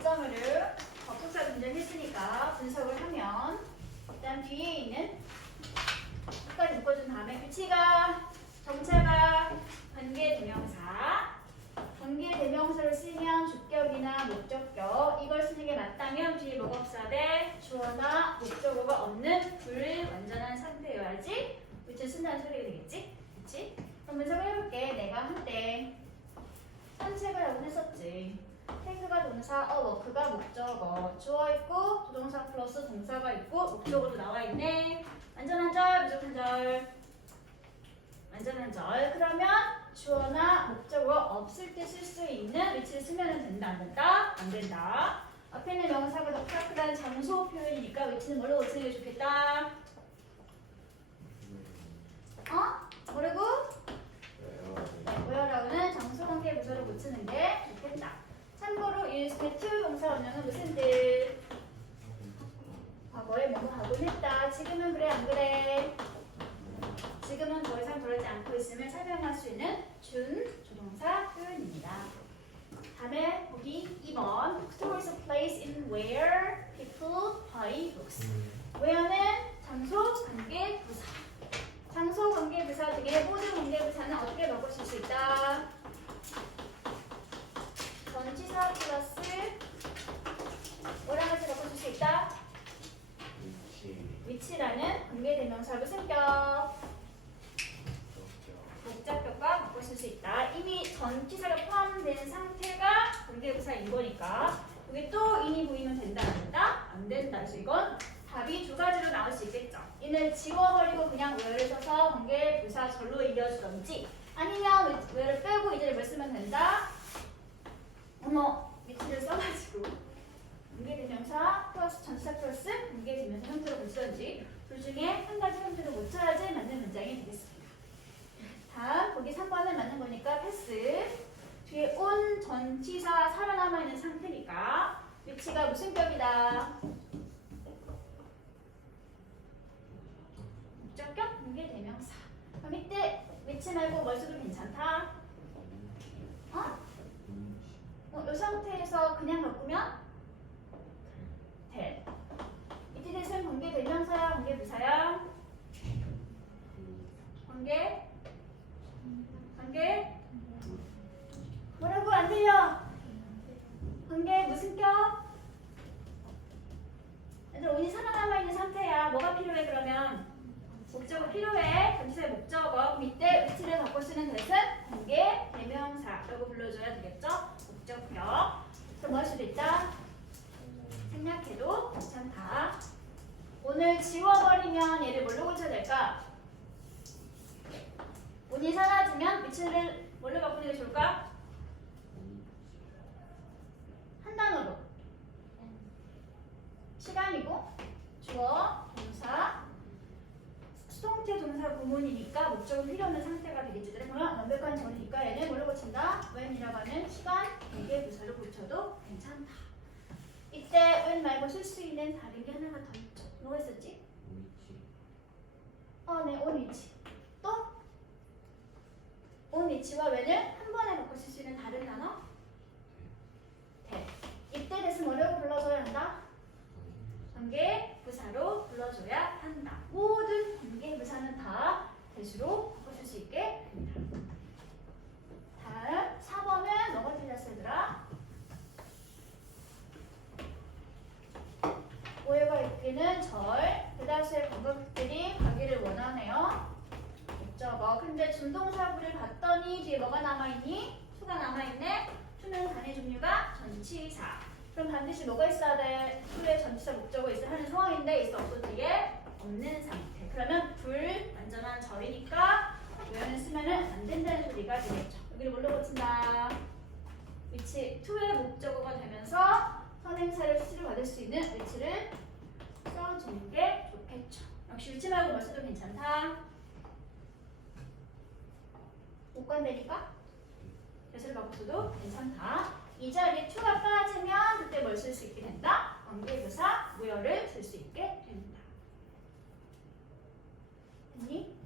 시점을 접속사 분석했으니까 분석을 하면 일단 뒤에 있는 끝까지 묶어준 다음에 위치가 정체가 관계대명사 관계대명사를 쓰면 주격이나 목적격 이걸 쓰는 게 맞다면 뒤에 뭐가 없어야 돼? 주어나 목적어가 없는 불완전한 상태여야지 위치를 쓴다는 소리가 되겠지? 그치? 그럼 분석을 해볼게. 내가 한때 산책을 하곤 했었지. 테이크가 동사, 워크가 목적어, 주어 있고 조동사 플러스 동사가 있고 목적어도 나와 있네. 완전한 절, 부족한 절. 완전한 절. 그러면 주어나 목적어가 없을 때 쓸 수 있는 위치를 쓰면 된다, 안 된다? 안 된다. 앞에 있는 명사가 더 크다는 장소 표현이니까 위치는 뭘로 고치는 게 좋겠다? 뭐라고? where라고는 장소 관계 부서를 고치는 게 좋겠다. 참고로 이 to 동사 원형은 무슨 뜻? 과거에 뭐뭐 하곤 했다. 지금은 그래 안 그래? 지금은 더 이상 그러지 않고 있음을 설명할 수 있는 준조동사 표현입니다. 다음에 보기 2번 Bookstore is a place in where people buy books. where는 장소 관계 부사. 장소 관계 부사 중에 모든 관계 부사는 어떻게 바꾸실 수 있다? 전치사 플러스 뭐랑 같이 바꾸실 수 있다? 위치라는 관계대명사 무슨 격? 목적격과 바꾸실 수 있다. 이미 전치사가 포함된 상태가 관계부사인 거니까 여기 또 인이 보이면 된다 안 된다? 안 된다. 그래서 이건 답이 두 가지로 나올 수 있겠죠. 이는 지워버리고 그냥 where를 써서 관계부사 절로 이어주던지 아니면 where를 빼고 이제를 뭘 쓰면 된다? 위치를 써가지고 관계대명사 플러스 전치사 플러스 관계대명사 형태로 고치던지 둘 중에 한 가지 형태로 고쳐야지 맞는 문장이 되겠습니다. 다음 보기 3번은 맞는 거니까 패스. 뒤에 온 전치사 살아남아있는 상태니까 위치가 무슨 격이다? 목적격 관계대명사. 그럼 이때 위치 말고 뭘 써도 괜찮다? 이 상태에서 그냥 바꾸면 될. 이때 대신 관계대명사야 관계부사야? 관계 뭐라고 안 들려? 관계 무슨 격? 얘들 온이 살아남아 있는 상태야. 뭐가 필요해 그러면? 목적어 필요해. 전치사의 목적어. 그럼 이때 위치를 바꿀 수 있는 것은 관계 대명사라고 불러줘야 되겠죠? 목적격. 그럼 뭐 할 수도 있다? 생략해도 괜찮다. 오늘 지워버리면 얘를 뭘로 고쳐야 될까? 온이 사라지면 위치를 뭘로 바꾸는 게 좋을까? 한 단어로. 시간이고 주어, 동사, 수동태 동사 구문이니까 목적은 필요 없는 상태가 되겠지. 그러면 완벽한 정리니까 얘는 뭘로 고친다? when이라고 하는 시간, 관계 부사로 고쳐도 괜찮다. 이때 when 말고 쓸 수 있는 다른 게 하나가 더 있죠. 뭐가 있었지? 네, on 위치. 또? on 위치와 when을 한 번에 바꿔 쓸 수 있는 다른 단어? 대. 이때 대신 뭐라고 불러줘야 한다? 관계 부사로 불러줘야 한다. 모든 관계 부사는 다 대수로 바꿔줄 수 있게 됩니다. 다음 4번은 뭐가 틀렸어 얘들아? 오해가 있기는 절, 대다수의 관객들이 가기를 원하네요. 목적어. 근데 준동사구를 봤더니 뒤에 뭐가 남아있니? 투가 남아있네. 투는 단의 종류가 전치사. 그럼 반드시 뭐가 있어야 돼? 투에 전치사 목적어 있어야 하는 상황인데 있어 없어 뒤에 없는 상태. 그러면 불완전한 절이니까 where는 쓰면은 안 된다는 소리가 되겠죠. 여기를 뭘로 고친다? 위치 투의 목적어가 되면서 선행사를 수시로 받을 수 있는 위치를 써주는 게 좋겠죠. 역시 위치 말고 뭘 써도 괜찮다. 못 건드리까? 대수를 바꿔줘도 괜찮다. 이 자리에 투가 빠지면 그때 뭘 쓸 수 있게 된다? 관계부사 where를 쓸 수 있게 됩니다. 됐니?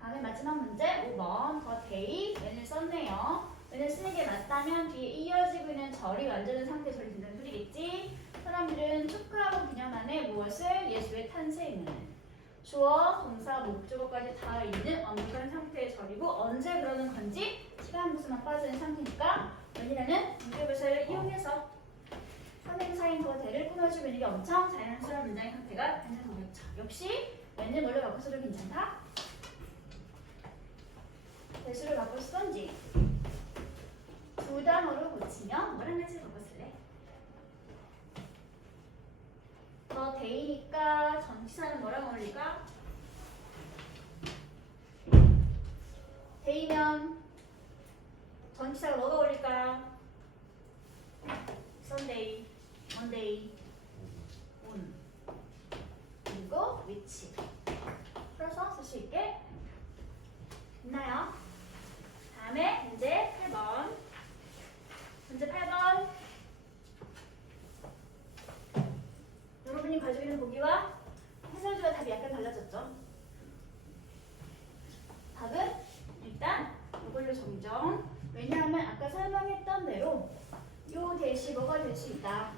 다음에 마지막 문제 5번 더 데이 when을 썼네요. when을 쓰는 게 맞다면 뒤에 이어지고 있는 절이 완전한 상태 절이 된다는 소리겠지. 사람들은 축하하고 기념하는 무엇을? 예수의 탄생을. 주어, 동사, 목적어까지 다 있는 완벽한 상태의 절이고 언제 그러는 건지 시간 부수만 빠지는 상태니까 원이라는 문제부사를 이용해서 선행사인 거대를 꾸며주고 있는 게 엄청 자연스러운 문장의 상태가 되는 거겠죠. 역시 웬을 뭘로 바꿔서도 괜찮다. 대수를 바꿔 쓰던지 두 단어로 고치면 뭐랑 같이 바꿔쓸래? 너 데이니까 전치사는 뭐랑 어울릴까? 데이면 전치사가 뭐가 어울릴까? Sunday, Monday, on 그리고 which 풀어서 쓸 수 있게 됐나요? 다음에 문제 8번. 문제 8번. 여러분이 가지고 있는 보기와 해설지와 답이 약간 달라졌죠? 답은 일단 이걸로 정정. 왜냐하면 아까 설명했던 대로 요 대시 뭐가 될 수 있다.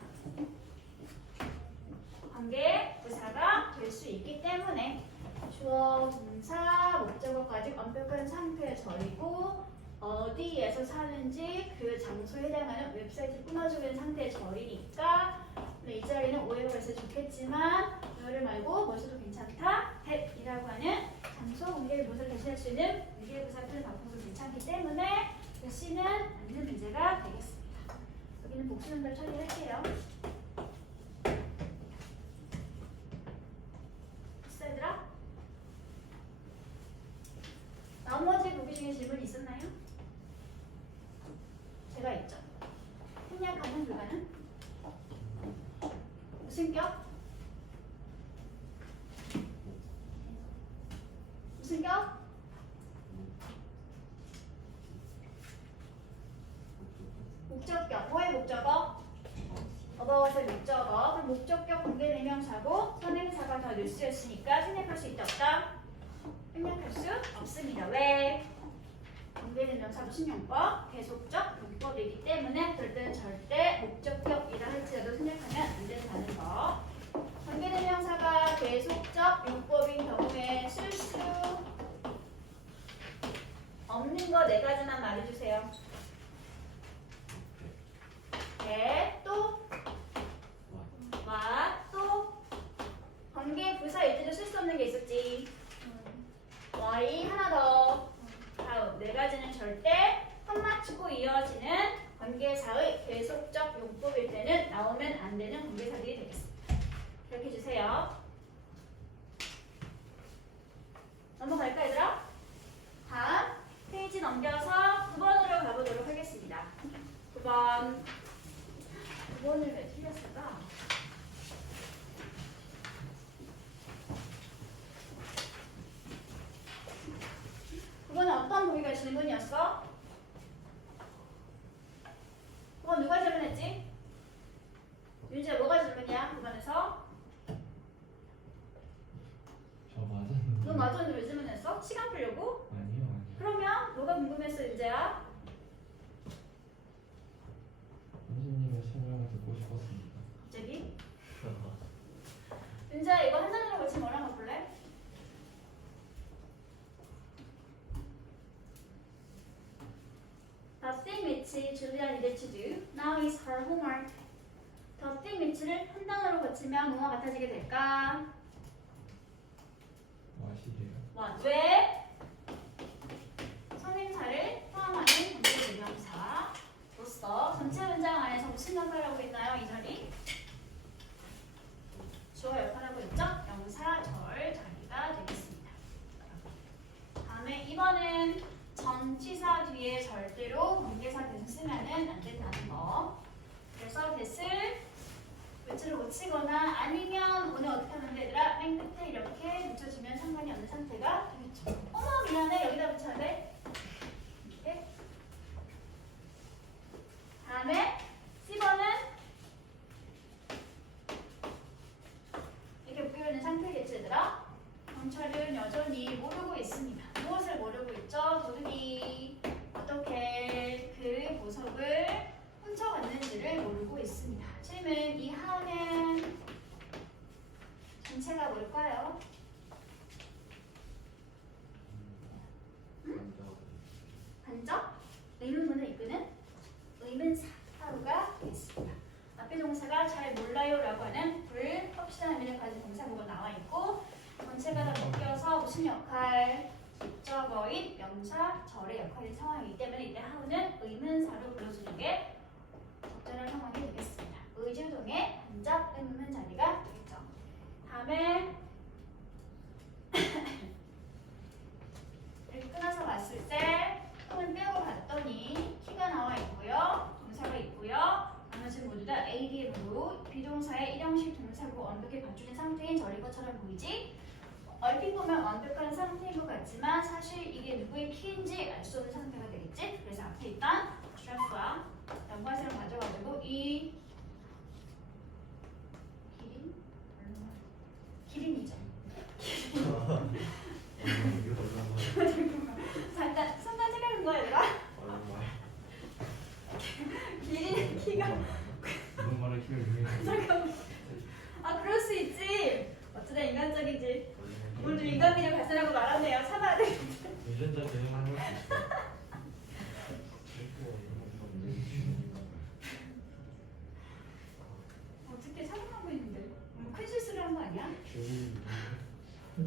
관계 부사가 될 수 있기 때문에 주어, 동사, 목적어까지 완벽한 상태의 절이고 어디에서 사는지 그 장소에 해당하는 웹사이트를 꾸며주고 있는 상태의 절이니까 이 자리는 오해가 있어서 좋겠지만 오해를 말고 뭐셔도 괜찮다. that이라고 하는 장소 관계의 모습을 대신할 수 있는 위계부사를 바꿔도 괜찮기 때문에 C는 맞는 문제가 되겠습니다. 여기는 복수문제를 처리할게요. 얘들아? 나머지 보기 중에 질문이 있었나요? 제가 있죠. 생략 가능 불가능? 무슨 격? 무슨 격? 목적격. 뭐의 목적어? 어바웃의 목적어. 그럼 목적격 공개대명사고 선행사가 더 뉴스였으니까 생략할 수 있다 없다? 생략할 수 없습니다. 왜? 공개대명사도 신용법, 계속적 용법이기 때문에 그럴 때는 절대 목적격이라 할지라도 생략하면 안 된다는 거. 관계대명사가 계속적 용법인 경우에 쓸 수 없는 거 네 가지만 말해주세요. 네, 또 또 관계 부사일 때도 쓸 수 없는 게 있었지. y 하나 더. 다음 네 가지는 절대 한 맞추고 이어지는 관계사의 계속적 용법일 때는 나오면 안 되는 관계사들이 되겠습니다. 기억해 주세요. 넘어갈까 얘들아? 다음 페이지 넘겨서 9번으로 가보도록 하겠습니다. 9번. 9번을 왜 틀렸을까? 그거는 어떤 보기가 질문이었어? 그건 누가 질문했지? 윤지야 뭐가 질문이야? 9번에서? 저 맞았는데. 너 맞았는데 왜 질문했어? 시간 끌려고? 아니요. 그러면 뭐가 궁금했어 윤지야? 선생님의 설명을 듣고 싶었습니다. 갑자기? 윤지야 이거 한 잔으로 같이 뭐랑 바꿀래? The thing which Julia needed to do now is her homework. The thing which를 한 단어로 고치면 뭐가 같아지게 될까? 와시래요. 왜? 선행사를 포함하는 관계대명사로서 전체 문장 안에서 무슨 역할을 하고 있나요? 이 자리? 주어 역할을 하고 있죠? 명사, 절 자리가 되겠습니다. 다음에 2번은 전치사 뒤에 절대로 관계사 대신 쓰면은 안 된다는 거. 그래서 대을 외치를 고치거나 아니면 오늘 어떻게 하면 돼? 얘들아 맨 끝에 이렇게 붙여주면 상관이 없는 상태가 되겠죠. 어머 미안해 여기다 붙여야 돼. 이렇게. 다음에 10번은 이렇게 묶여 있는 상태겠지 얘들아. 경찰은 여전히 모르고 있습니다. 무엇을 모르고 있죠? 도둑이 어떻게 그 보석을 훔쳐갔는지를 목적어인 명사, 절의 역할인 상황이기 때문에 이때 하우는 의문사로 불러주는 게 적절한 상황이 되겠습니다. 의주동의 반적 의문 자리가 되겠죠. 다음에 이렇게 끊어서 봤을 때 홈을 빼고 봤더니 키가 나와 있고요. 동사가 있고요. 나머지 모두 다 ADM으로 비동사의 일형식 동사로 완벽히 갖춰진 상태인 절인 것처럼 보이지? 얼핏 보면 완벽한 상태인 것 같지만 사실 이게 누구의 키인지 알 수 없는 상태가 되겠지? 그래서 앞에 있던 트래프와 연관성을 가져가지고 이 기린이죠. 잠깐 순간 생각한 거야 얘들아? 기린의 키가 이런 말을 키우면 잠깐만. 아 그럴 수 있지. 어쩌다 인간적이지. 오늘도 인간미를 발산하고 말았네요. 참아야 돼. 유전자 개념을 할 수 있어. 어떻게 참아하고 있는데? 너무 큰 실수를 한 거 아니야? 음.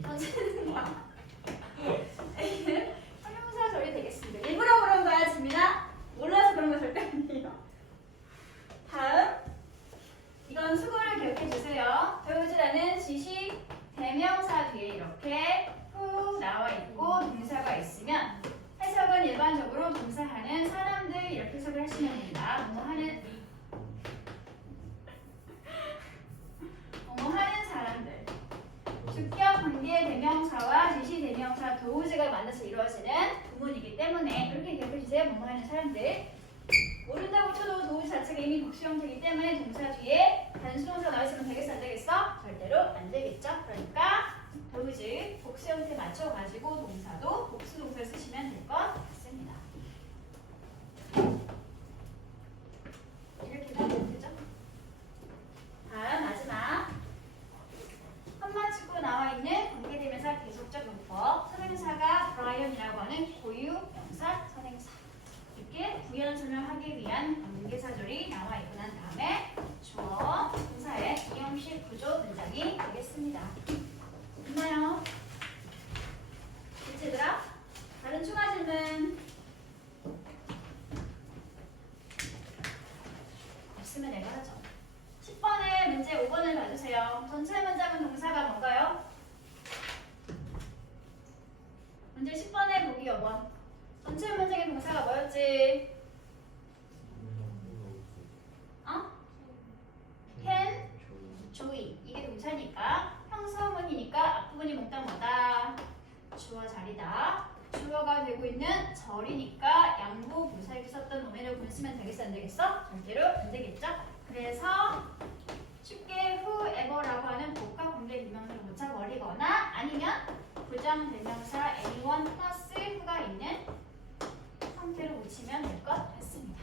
어쨌든 A는 형용사 절이 되겠습니다. 일부러 그런 거야 지민아? 몰라서 그런 거 절대 아니에요. 다음 이건 수고를 기억해 주세요. 도우즈라는 지시 대명사 뒤에 이렇게 후 나와 있고 동사가 있으면 해석은 일반적으로 동사하는 사람들 이렇게 해석을 하시면 됩니다. 뭐하는 사람들. 주격 관계 대명사와 지시 대명사 도우즈가 만나서 이루어지는 구문이기 때문에 그렇게 기억해 주세요. 뭐하는 사람들. 모른다고 쳐도 도우즈 자체가 이미 복수 형태이기 때문에 동사 뒤에 단수동사 나와 있으면 되겠어 안 되겠어? 절대로 안 되겠죠. 그러니까 도우즈 복수 형태 맞춰가지고 동사도 복수 동사를 쓰시면 될 것 같습니다. 이렇게 하면 되죠. 다음 마지막 한마 치고 나와 있는 관계대명사 계속적 용법 선행사가 브라이언이라고 하는 고유 명사 선행사 이렇게 부연 설명하기 위한 관계사절이 나와 있고 난 다음에 주어 동사의 이형식 구조 문장이 되겠습니다. 있나요? 얘들아? 다른 추가 질문 없으면 내가 하죠. 10번의 문제 5번을 봐주세요. 전체 문장은 동사가 뭔가요? 문제 10번에 보기 5번. 전체 문장의 동사가 뭐였지? 어? can, 조이. 이게 동사니까 형사문이니까 앞부분이 몽땅 뭐다? 주어 자리다. 주어가 되고 있는 절이니까 양보 부사에게 썼던 노메로 군 쓰면 되겠어 안 되겠어? 절대로 안 되겠죠? 그래서 쉽게 whoever라고 하는 복합 관계 비명사를 고쳐버리거나 아니면 부정 대명사 anyone 플러스 who가 있는 형태로 고치면 될 것 같습니다.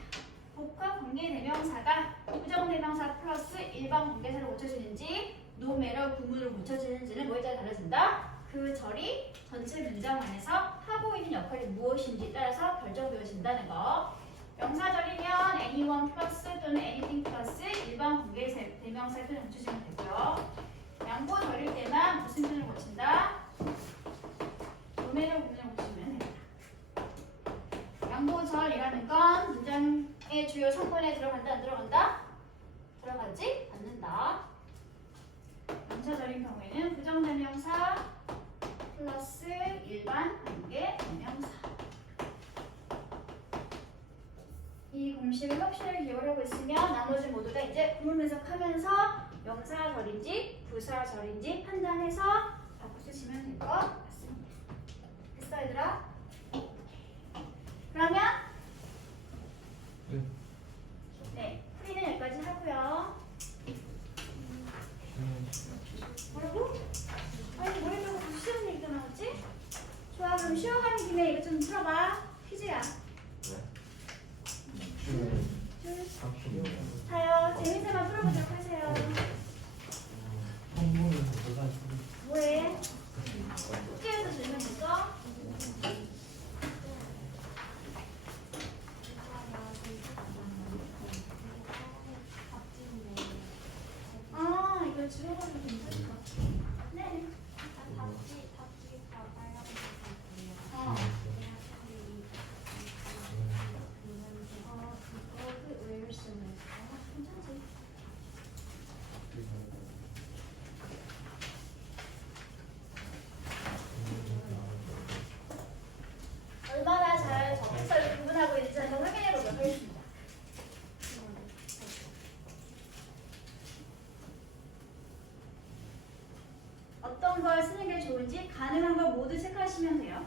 복합 관계 대명사가 부정 대명사 플러스 일반 관계사를 고쳐주는지 노메러 구문을 고쳐주는지는 뭐에 따라 달라진다? 그 절이 전체 문장 안에서 하고 있는 역할이 무엇인지 따라서 결정되어진다는 거. 명사절이면 anyone 플러스 또는 anything 플러스 일반 관계 대명사의 표현을 고쳐주면 되고요. 양보절일 때만 무슨 표현을 고친다? 노메러 구문을 고쳐주면 됩니다. 양보절이라는 건 문장의 주요 성분에 들어간다 안 들어간다? 들어가지 않는다. 명사절인 경우에는 부정대명사 플러스 일반 관계 대명사. 이 공식을 확실하게 기억하고 있으면 나머지 모두 다 이제 구문 분석하면서 명사절인지 부사절인지 판단해서 바꿔 쓰시면 될 것 같습니다. 됐어 얘들아? 그러면 네 프리는 여기까지 하고요. 뭐라고? 아니 뭘 빼고 시험 얘기가 나오지? 좋아 그럼 쉬어가는 김에 이거 좀 풀어봐. 퀴즈야. 자요 재밌게만 풀어보도록 하세요. 뭐해? 숙제에서 질문 있어? 아 이거 지워가지고 괜찮을 것 같아. 네. 어. 어떤 걸 쓰는 게 좋은지 가능한 거 모두 체크하시면 돼요.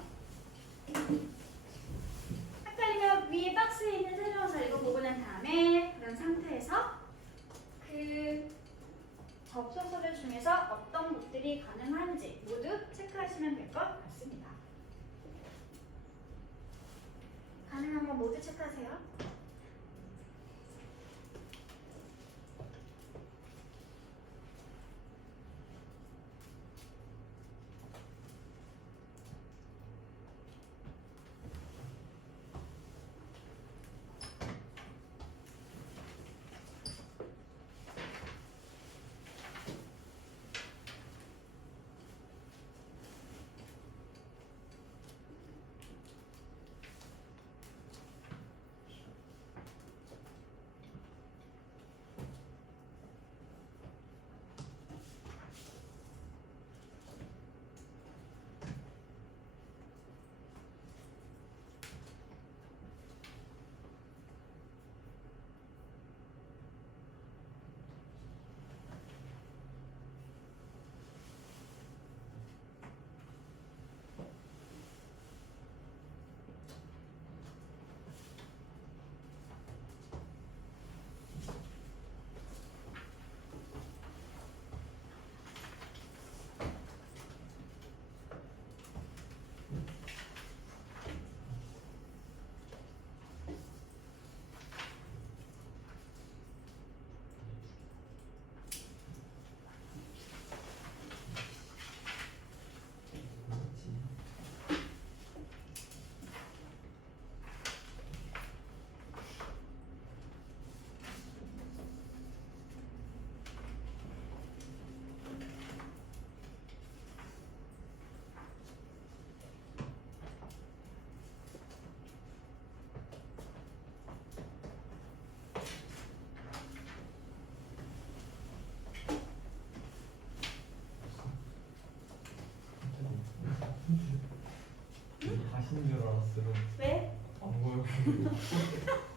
헷갈리면 위에 박스에 있는 설명서 읽어보고 난 다음에 그런 상태에서 그 접속서들 중에서 어떤 것들이 가능한지 모두 체크하시면 될 것 같습니다. 가능한 거 모두 체크하세요. 가시는 줄 알았어요. 왜? 안 보여.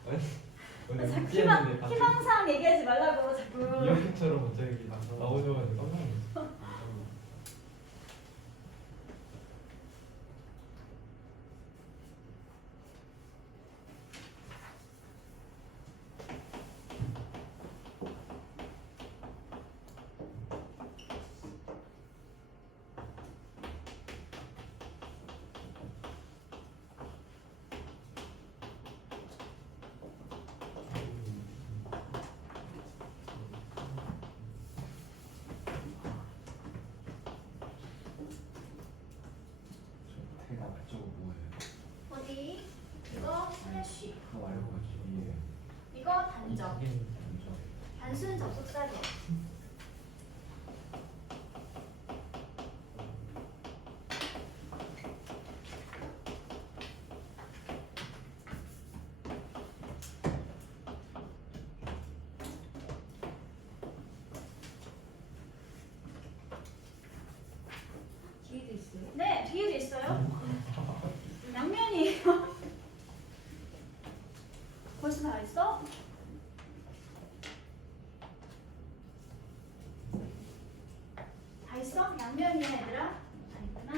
아니, 자꾸 뛰었는데 갑자기 희망사항 얘기하지 말라고 자꾸. 이렇게처럼 갑자기 나오셔가지고 깜짝 놀랐어요. 태가 그쪽은 뭐예요? 어디? 이거 슬래시. 그거 말고 뒤에 이거 단적. 이게 먼저 단순 접속사죠. 뒤에도 있어요? 네, 뒤에도 있어요. 양면이에요. 벌써 다 있어? 다 있어? 양면이야 얘들아? 다 있구나.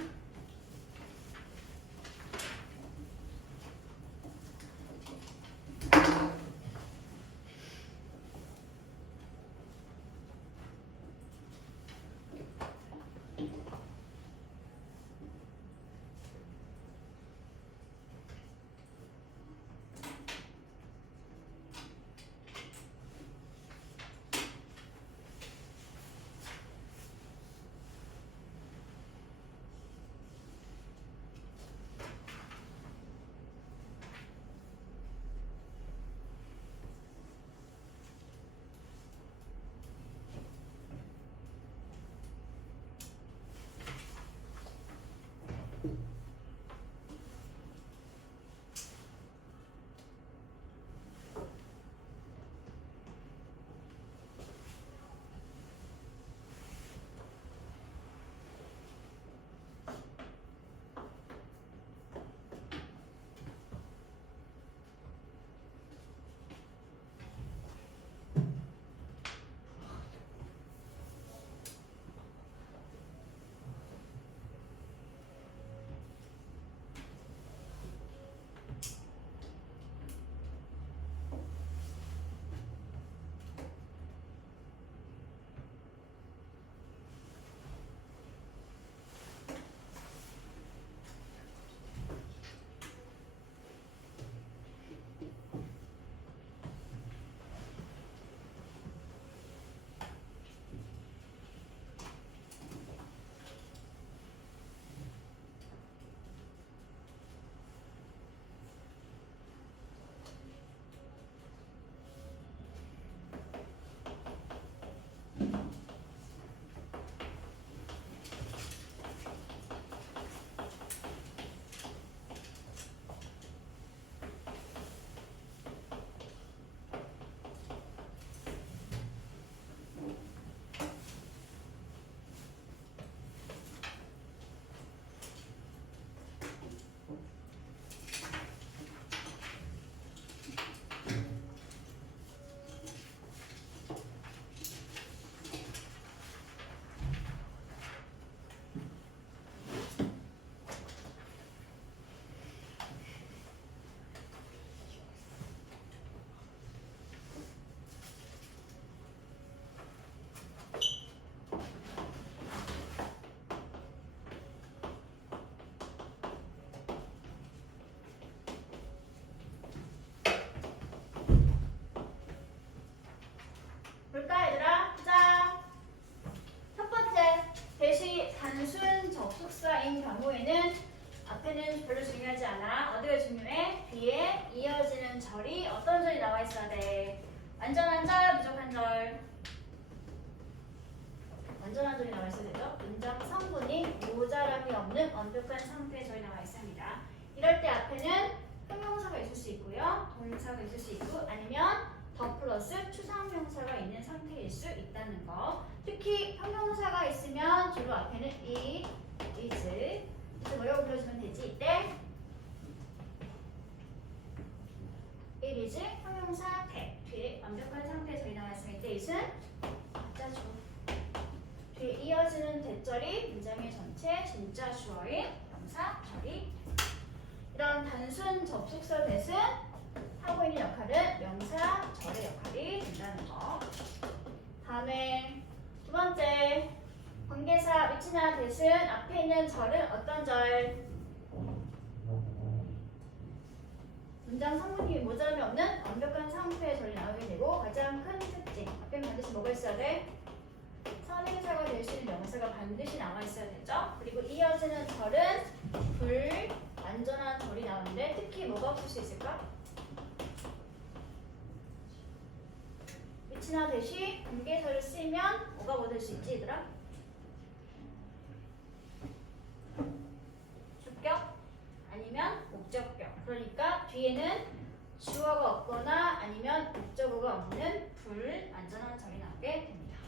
아닌 경우에는 앞에는 별로 중요하지 않아. 어디가 중요해? 뒤에 이어지는 절이 어떤 절이 나와 있어야 돼? 완전한 절, 부족한 절. 완전한 절이 나와 있어야 되죠. 문장 성분이 모자람이 없는 완벽한 상태의 절이 나와 있습니다. 이럴 때 앞에는 형용사가 있을 수 있고요. 동사가 있을 수 있고 아니면 더 플러스 추상명사가 있는 상태일 수 있다는 거. 특히 형용사가 있으면 주로 앞에는 it, is, 그래서 뭐라고 불러주면 되지? 이때 it is 형용사 대 뒤에 완벽한 상태에 절이 나와 있으면 이때 it은 진짜 주어. 뒤에 이어지는 대절이 문장의 전체 진짜 주어인 명사 절이 이런 단순 접속사 대신 하고 있는 역할은 명사 절의 역할이 된다는 거. 다음에 두 번째 관계사 위치나 대신 앞에 있는 절은 어떤 절? 문장 성분이 모자람이 없는 완벽한 상태의 절이 나오게 되고 가장 큰 특징 앞에 반드시 뭐가 있어야 돼? 선행사가 될 수 있는 명사가 반드시 나와 있어야 되죠. 그리고 이어지는 절은 불완전한 절이 나오는데 특히 뭐가 없을 수 있을까? 위치나 대시 관계사를 쓰면 뭐가 뭐 될 수 있지 얘들아? 주격 아니면 목적격. 그러니까 뒤에는 주어가 없거나 아니면 목적어가 없는 불완전한 절이 나오게 됩니다.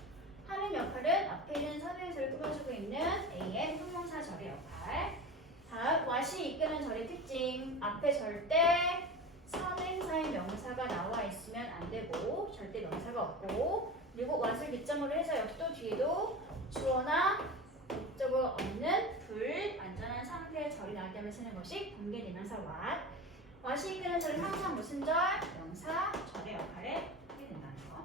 하는 역할은 앞에 있는 선행사를 꾸며주고 있는 am 형용사 절의 역할. 다음 what이 이끄는 절의 특징. 앞에 절대 선행사의 명사가 나와 있으면 안 되고 절대 명사가 없고 그리고 what을 기점으로 해서 역도 뒤에도 주어나 목적어가 없는 불완전한 상태의 절이 나오기 때문에 쓰는 것이 관계대명사 what. what이 이끄는 절은 항상 무슨 절? 명사 절의 역할에 하게 된다는 거.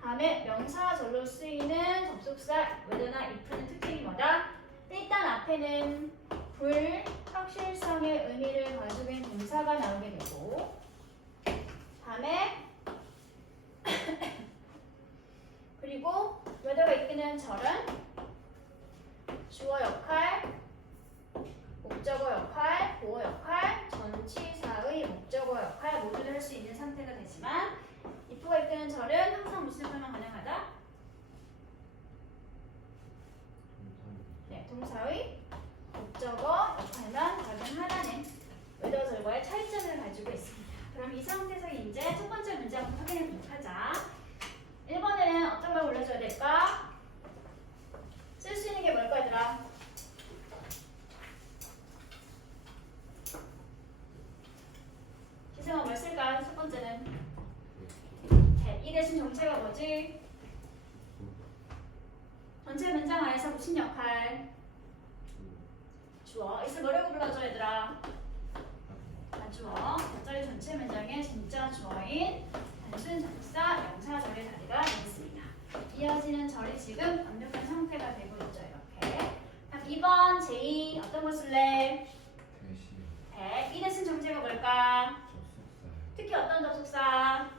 다음에 명사절로 쓰이는 접속사 whether나 if는 특징이 뭐다? 일단 앞에는 불확실성의 의미를 가지고 있는 동사가 나오게 되고 다음에 그리고 whether가 이끄는 절은 주어 역할, 목적어 역할, 보어 역할, 전치사의 목적어 역할 모두를 할 수 있는 상태가 되지만 if가 이끄는 절은 항상 무슨 역할만 가능하다? 네, 동사의 목적어 역할만 가능하다는 whether절과의 차이점을 가지고 있습니다. 그럼 이 상태에서 이제 첫 번째 문제 한번 확인해 보도록 하자. 1번에는 어떤 걸 올려줘야 될까? 쓸 수 있는 게 뭘까 얘들아? 기생아 뭘 쓸까? 첫 번째는 이 대신 정체가 뭐지? 전체 문장 안에서 무슨 역할? 주어. 이것을 뭐라고 불러줘 얘들아? 주어. 대절이 전체 문장의 진짜 주어인 단순 접사 명사절의 자리가 되겠습니다. 이어지는 절이 지금 완벽한 상태가 되고 있죠. 이렇게. 다음 2번 제2 어떤 거 쓸래? 대. 이 대신 정체가 뭘까? 특히 어떤 접속사?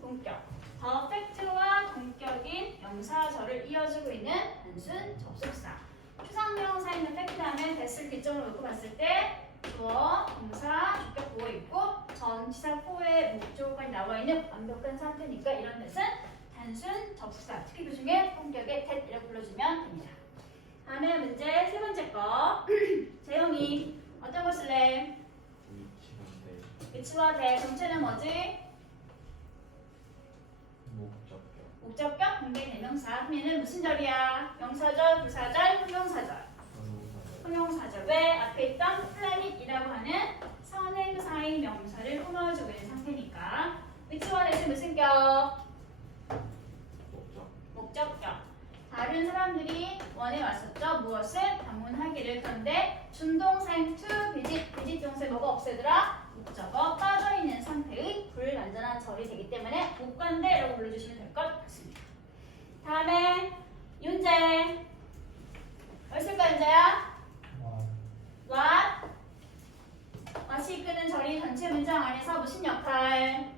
동격. 더팩트와 동격인 명사절을 이어주고 있는 단순 접속사. 추상명사 있는 팩트 하면 대를 기점으로 놓고 봤을 때 주어, 동사, 주격 보어 있고 전치사 포의 목적어까지 나와 있는 완벽한 상태니까 이런 뜻은 단순 접속사. 특히 그 중에 동격의 that이라고 불러주면 됩니다. 다음에 문제 세 번째 거. 재영이 어떤 거 쓸래? 위치와 대. 정체는 뭐지? 목적격 관계 대명사. 그러면은 무슨 절이야? 명사절, 부사절, 형용사절. 형용사절. 왜? 앞에 있던 planet이라고 하는 선행사의 명사를 꾸며주고 있는 상태니까. 위치와 대신 무슨 격? 목적격. 다른 사람들이 원해 왔었죠. 무엇을? 방문하기를. 그런데 준동사인 to visit, visit 동사에 뭐가 없애더라? 목적어 빠져있는 상태의 불완전한 절이 되기 때문에 못 간대라고 불러주시면 될 것 같습니다. 다음에 윤재 뭘 쓸까 윤재야? what? what이 이끄는 절이 전체 문장 안에서 무슨 역할?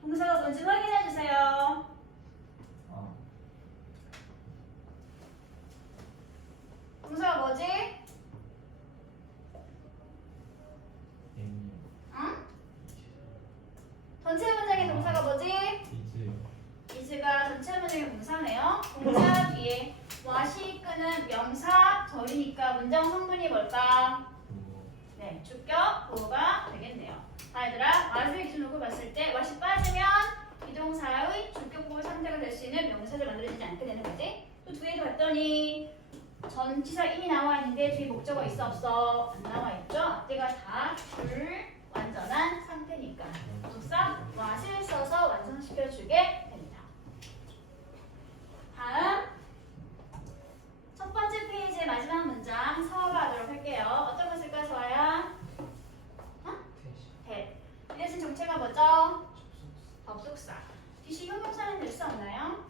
동사가 뭔지 확인해 주세요. 중요하네요. 동사 뒤에 what이 끄는 명사 절이니까 문장 성분이 뭘까? 네, 주격 보호가 되겠네요. 자, 얘들아, what을 기준으로 봤을 때 what이 빠지면 비동사의 주격 보호 상태가 될 수 있는 명사를 만들어지지 않게 되는 거지. 또 뒤에도 봤더니 전치사 이미 나와 있는데 뒤에 목적어 있어 없어? 안 나와 있죠? 앞뒤가 다 불완전한 상태니까 접속사 what을 써서 완성시켜 주게 됩니다. 다음 첫 번째 페이지의 마지막 문장 서어가 하도록 할게요. 어떤 거 쓸까 서아야? that. 이것은 정체가 뭐죠? 접속사. 뒤시 형용사는 될 수 없나요?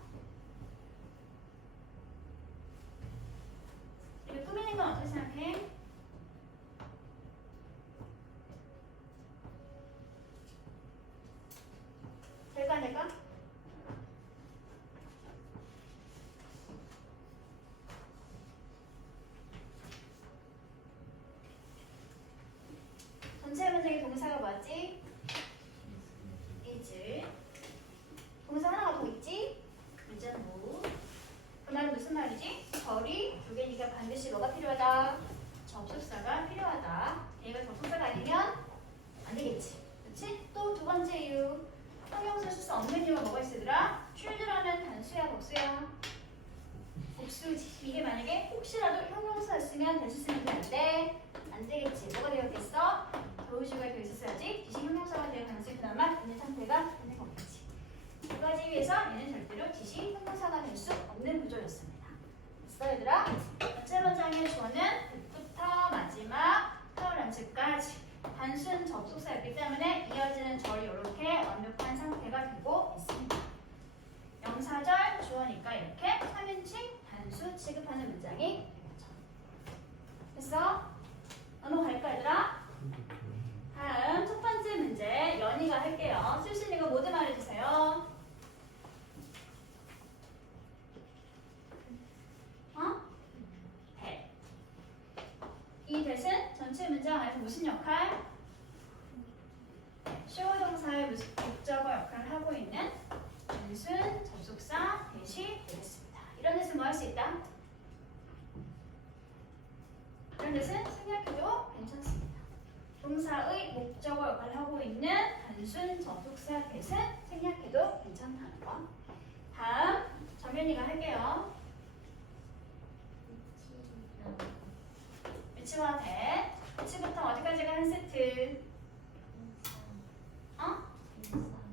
이거 꾸미는 건 어떻게 생각해? 될까 안 될까? 전체 문장의 동사가 뭐지? is. 동사 하나가 더 있지? 문제는 뭐? 그 말은 무슨 말이지? 절이 두 개니까 반드시 뭐가 필요하다? 접속사가 필요하다. 얘가 접속사가 아니면 안 되겠지. 그렇지? 또 두 번째 이유. 형용사 쓸 수 없는 이유가 뭐가 있으더라? children은 단수야, 복수야? 복수지. 이게 만약에 혹시라도 형용사 쓰면 단수 쓰면 안 돼? 안 되겠지. 뭐가 되었겠어? 도우주가 되어 있었어야지. 지시 형용사가 되어 가능성이 그나마 있는 상태가 되는 거겠지. 두 가지 위해서 얘는 절대로 지시 형용사가 될 수 없는 구조였습니다. 됐어 얘들아? 전체 문장의 주어는 끝부터 마지막 터런츠까지 단순 접속사였기 때문에 이어지는 절이 이렇게 완벽한 상태가 되고 있습니다. 명사절 주어니까 이렇게 3인칭 단수 취급하는 문장이 되죠. 됐어? 넘어갈까 얘들아? 다음 첫 번째 문제 연희가 할게요. 실신 이거 모두 말해주세요. that. 이 that은 전체 문장 안에서 무슨 역할? show 동사의 목적어 역할을 하고 있는 단순 접속사 that이 되겠습니다. 이런 뜻은 뭐 할 수 있다? 이런 뜻은 생략해도 괜찮습니다. 동사의 목적어 역할을 하고 있는 단순 접속사 that은 생략해도 괜찮다는 거. 다음 정연이가 할게요. 위치와 that. 위치부터 어디까지가 한 세트?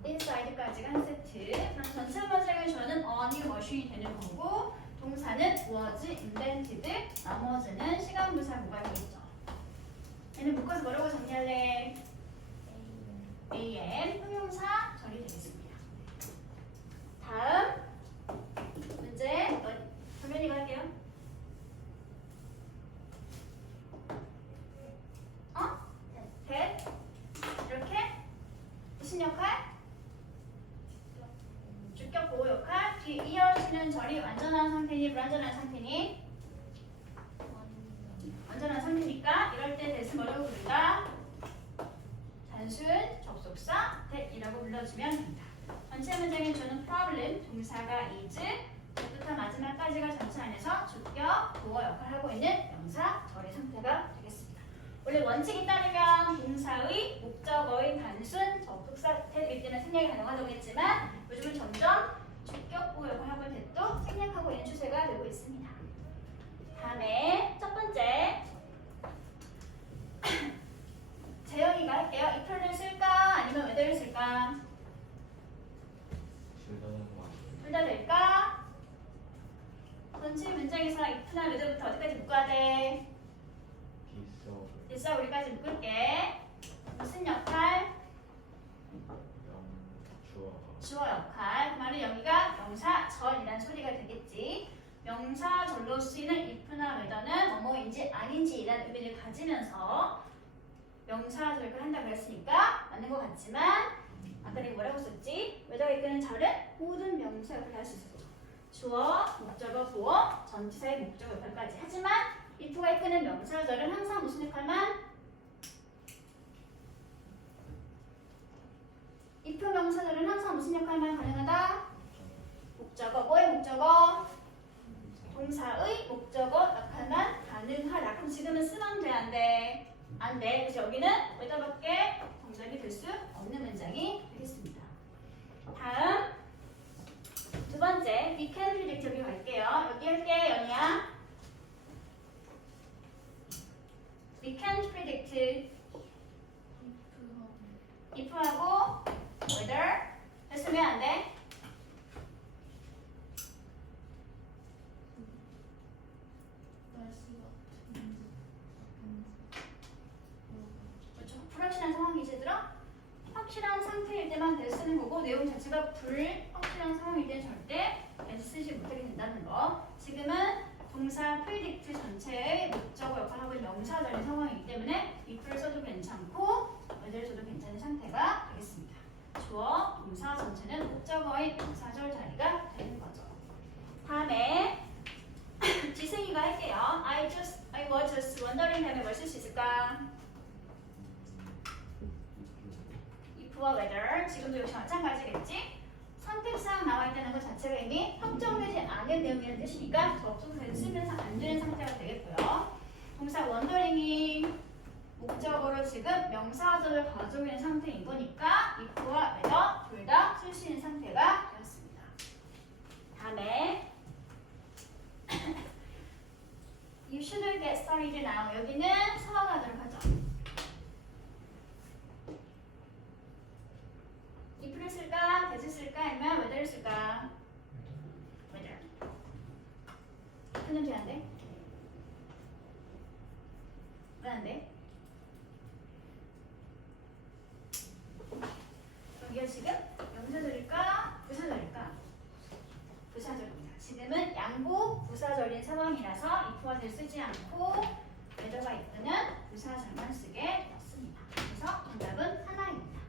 inside까지가 한 세트. 그럼 전체 문장의 주어는 on이 머신이 되는 거고 동사는 was invented. 나머지는 시간 부사 뭐가 되겠죠? 얘는 묶어서 뭐라고 정리할래? am 형용사 절이 되겠습니다. 다음 문제 정연이가 할게요. that 이렇게 무슨 역할? 주격 보호 역할. 뒤 이어지는 절이 완전한 상태니 불완전한 상태니? 완전한 상태니까 이럴 때 that을 뭐라고 부른다? 단순 접속사 that이라고 불러주면 됩니다. 전체 문장의 주는 problem, 동사가 is, 부터 마지막까지가 전체 안에서 주격, 보호 역할을 하고 있는 명사, 절의 상태가 되겠습니다. 원래 원칙이 따르면 동사의 목적어인 단순 접속사 that이기 때문에 생략이 가능하다고 했지만 요즘은 점점 주격, 보호 역할을 하고 있는 that도 생략하고 있는 추세가 되고 있습니다. 다음에 첫 번째 재영이가 할게요. if를 쓸까? 아니면 whether를 쓸까? 둘 다 될까? 전체 문장에서 if나 whether부터 어디까지 묶어야 돼? 됐어, 우리까지 묶을게. 무슨 역할? 주어 역할. 그 말은 여기가 명사절이라는 소리가 되겠지. 명사절로 쓰이는 if나 whether는 뭐뭐인지 아닌지라는 의미를 가지면서 명사절 역할을 한다고 했으니까 맞는 것 같지만 아까 내가 뭐라고 썼지? whether가 이끄는 절은 모든 명사 역할을 할 수 있어요. 주어, 목적어, 보어, 전치사의 목적어 역할까지. 하지만 if가 이끄는 명사절은 항상 무슨 역할만? if 명사절은 항상 무슨 역할만 가능하다? 목적어, 뭐의 목적어? 목적어 동사의 목적어 역할만 가능하다. 그럼 지금은 쓰면 돼, 안 돼? 안 돼. 그래서 여기는 whether밖에 정답이 될 수 없는 문장이 되겠습니다. 다음 두 번째 we can predict 여기 갈게요. 여기 할게 연희야. we can predict if하고 whether 했으면 안 돼? 그렇죠. 불확실한 상황이 들어 확실한 상태일 때만 될 쓰는 거고 내용 자체가 불확실한 상황일 때 절대 s 쓰지 못하게 된다는 거. 지금은 동사 predict 전체의 목적어 역할을 하고 있는 명사절인 상황이기 때문에 if를 써도 괜찮고 whether를 써도 괜찮은 상태가 되겠습니다. 주어, 동사 전체는 목적어인 명사절 자리가 되는 거죠. 다음에 지승이가 할게요. I was just wondering 다음에 뭘 쓸 수 있을까? if와 whether 지금도 역시 마찬가지겠지? 선택사항 나와 있다는 것 자체가 이미 확정되지 않은 내용이라는 뜻이니까 접속사에서 쓰면서 안 되는 상태가 되겠고요. 동사 wondering이 목적어로 지금 명사절을 가지고 있는 상태인 거니까 if와 whether 둘 다 쓸 수 있는 상태가 되었습니다. 다음에 You should get started now. 여기는 서가도록 하죠. if를 쓸까? that을 쓸까? 아니면 whether를 쓸까? whether. if는 돼, 안 돼? 왜 안 돼? 여기가 지금 명사절일까? 부사절일까? 부사절입니다. 지금은 양보 부사절인 상황이라서 if와 that을 쓰지 않고 whether가 if는 부사절만 쓰게 되었습니다. 그래서 정답은 하나입니다.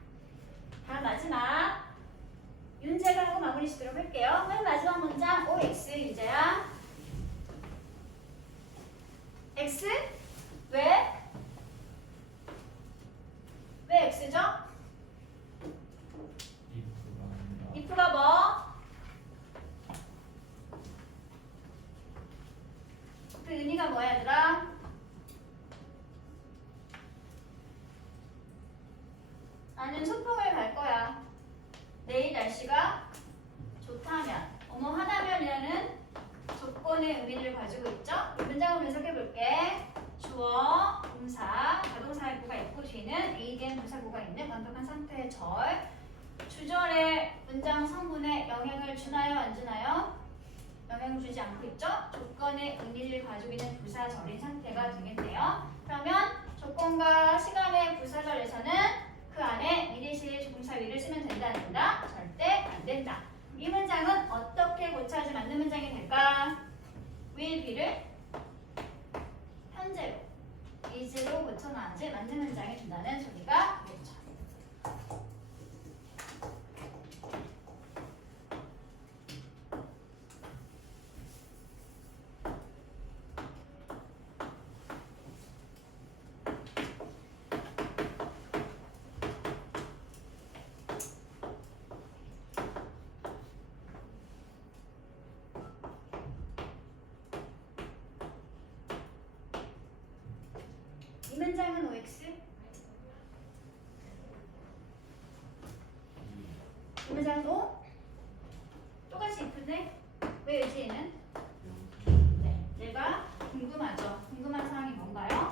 다음 마지막 윤재가 하고 마무리 짓도록 할게요. 맨 마지막 문장 OX 윤재야. X? 왜? 왜 X죠? if가 뭐? 그 의미가 뭐야 얘들아? 나는 소풍을 갈 거야. 내일 날씨가 좋다면, 하다면이라는 조건의 의미를 가지고 있죠? 이 문장을 해석해 볼게. 주어, 동사, 자동사의 구가 있고 뒤에는 ADM 부사구가 있는 완벽한 상태의 절. 주절의 문장 성분에 영향을 주나요? 안 주나요? 영향을 주지 않고 있죠? 조건의 의미를 가지고 있는 부사절인 상태가 되겠네요. 그러면 조건과 시간의 부사절에서는 그 안에 미래시의 조동사 위를 쓰면 된다, 안 된다? 절대 안 된다. 이 문장은 어떻게 고쳐야지 맞는 문장이 될까? will be를 현재로, is로 고쳐놔야지 맞는 문장이 된다는 소리가 되겠죠. 이 문장은 OX? 이 문장은 O? 똑같이 이쁜데? 왜 여기에는? 네, 얘가 궁금하죠? 궁금한 사항이 뭔가요?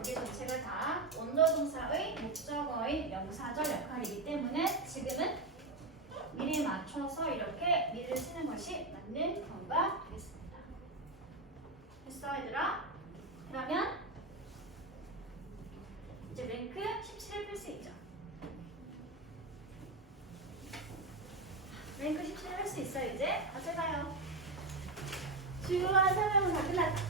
이게 전체가 다 원더 동사의 목적어인 명사절 역할이기 때문에 지금은 미리에 맞춰서 이렇게 미리를 쓰는 것이 맞는 경우가 되겠습니다. 됐어 얘들아? 그러면 이제 랭크 17을 풀 수 있죠. 랭크 17을 할 수 있어요. 이제 어서 가요. 주요한 설명은 다 끝났다.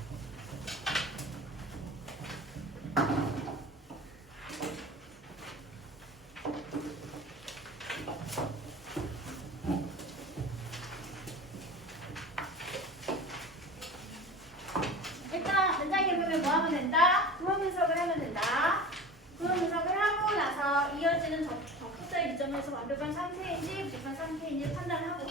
일단 문장 읽으면 뭐 하면 된다? 구문 분석을 하면 된다. 구문 분석을 하고 나서 이어지는 접속사의 기점에서 완벽한 상태인지 부족한 상태인지 판단하고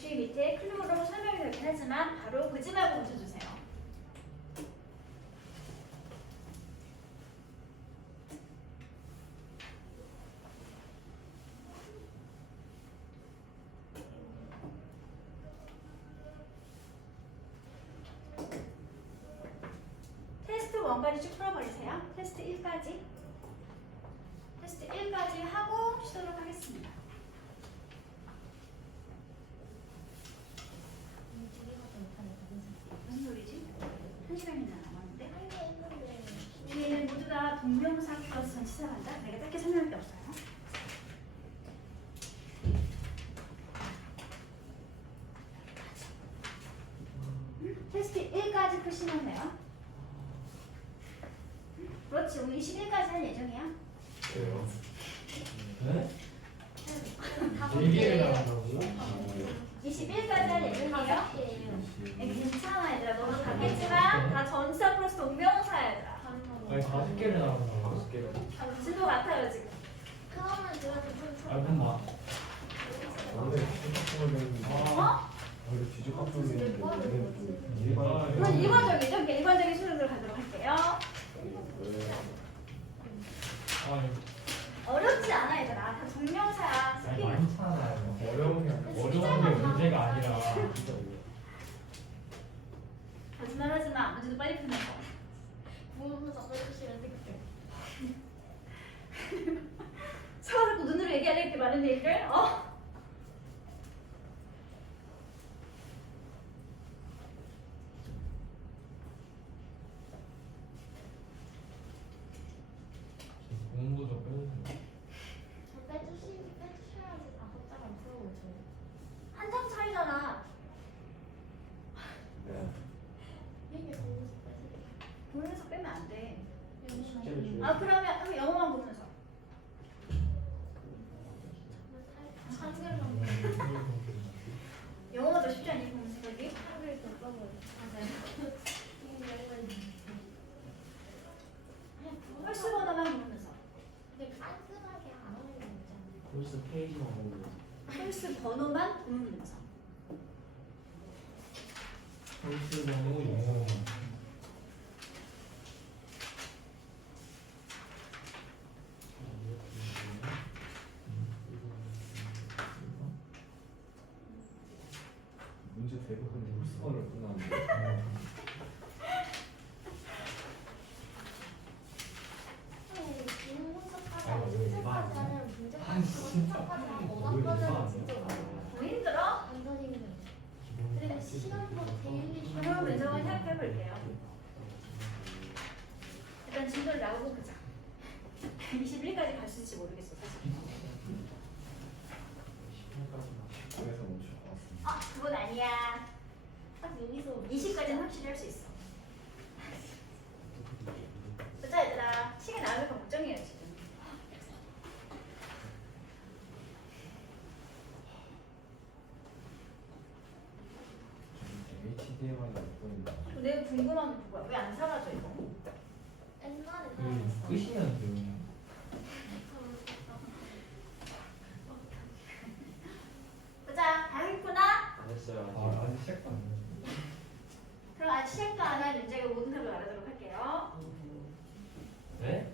뒤 밑에 클로로 설명이 되긴 하지만 바로 보지 말고 고쳐주세요. 테스트 1까지 쭉 풀어버리세요. 테스트 1까지. 테스트 1까지 하고 쉬도록 하겠습니다. 무슨 소리지? 1시간이나 남았는데? 뒤에는 모두 다 동명사 플러스 전치사 간다? 내가 짧게 설명할 게 없어요. 테스트 1까지 푸시면 돼요. 그렇지, 오늘 21까지 할 예정이야. 그래요. 네? 다섯 4개를 개예요. 나간다고요? 21까지 할 예정이에요. 괜찮아 얘들아, 너도 같겠지만 다 전치사 플러스 동명사 얘들아. 아니 5개를 나간다고. 5개를. 진도 같아요 지금. 그러면 제가 좀 아 그럼 원래 뒤죽박죽을 되는데. 어? 원래 뒤죽박죽을 되는데. 아, 그건 일반적이죠. 그러니까 일반적인 수준으로 가도록 할게요. 아니 어렵지 않아 얘들아. 다 동명사야. 아니 스킬. 많잖아요. 어려운 게 진짜 어려운 게 많아. 문제가 아니라. 거짓말하지 마. 문제도 빨리 풀면서. 보면서 빼주시면 될게요. 서로 눈으로 얘기하는 이렇게 많은 얘기를 공부 좀 빼주세요. 빼주셔야지 5장을 풀어보죠. 한 장 차이잖아. 네. 이게 보면서 빼주세요. 보면서 빼면 안 돼. 숙제를 줘요. 아 그럼 영어만 보면서. 한글만 영어가 더 쉽지 않니 보면서 여기? 한글 더 써봐요. 맞아요. 펄스 번호만 보면서. 근데 깔끔하게 안 하는 게 있잖아요. 벌써 페이지만 보고. 펄스 번호만 보면서. 홀스 번호 영어. 문제 대부분 홀수번을 끝나는데. 기능 분석하고 아이고, 실습까지 하면 문제 아, 진짜. 분석까지 하고 왜 원하는 이거 진짜 많아요. 뭐 힘들어? 완전 힘들어요. 그리고 시간도 데일리 그럼 맨정을 생각해 볼게요. 일단 진도를 나오고 보자. 21까지 갈 수 있을지 모르겠어 사실. 18까지만. 그래서 멈출 것 같습니다. 아 그건 아니야. 딱 여기서 20까지는 확실히 할 수 있어. 보자 얘들아. 시간 나오니까 걱정이에요 지금. HDMI 몇 번인가? 내가 궁금한 게 뭐야? 왜 안 사라져 이거? 옛날에 끄시면 돼요. 보자. 다 했구나? 안 했어요. 아 아직 시작도 안 했어요. 그럼 아직 시작도 안 한 문제가 모든 답을 말하도록 할게요. 네?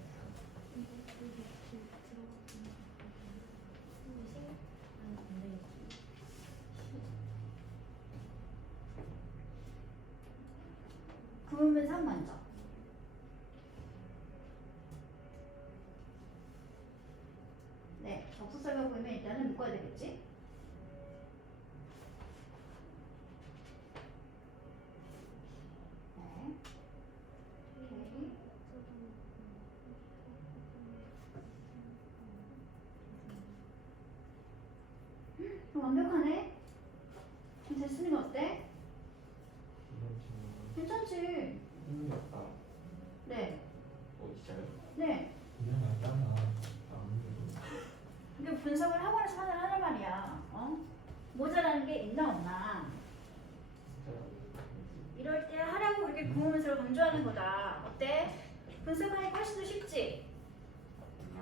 구문문 3 먼저. 네, 접속 설명 보이면 일단은 묶어야 되겠지? 네. 오케이. 완벽하네. 지금 됐으면 어때? 괜찮지? 힘들었다. 네. 진짜요? 네. 그냥 맞잖아. 이게 분석을 학원에서 하는 말이야. 모자라는 게 있나 없나. 이럴 때 하라고 그렇게 구문문서를 강조하는 거다. 어때? 분석하니까 훨씬 더 쉽지?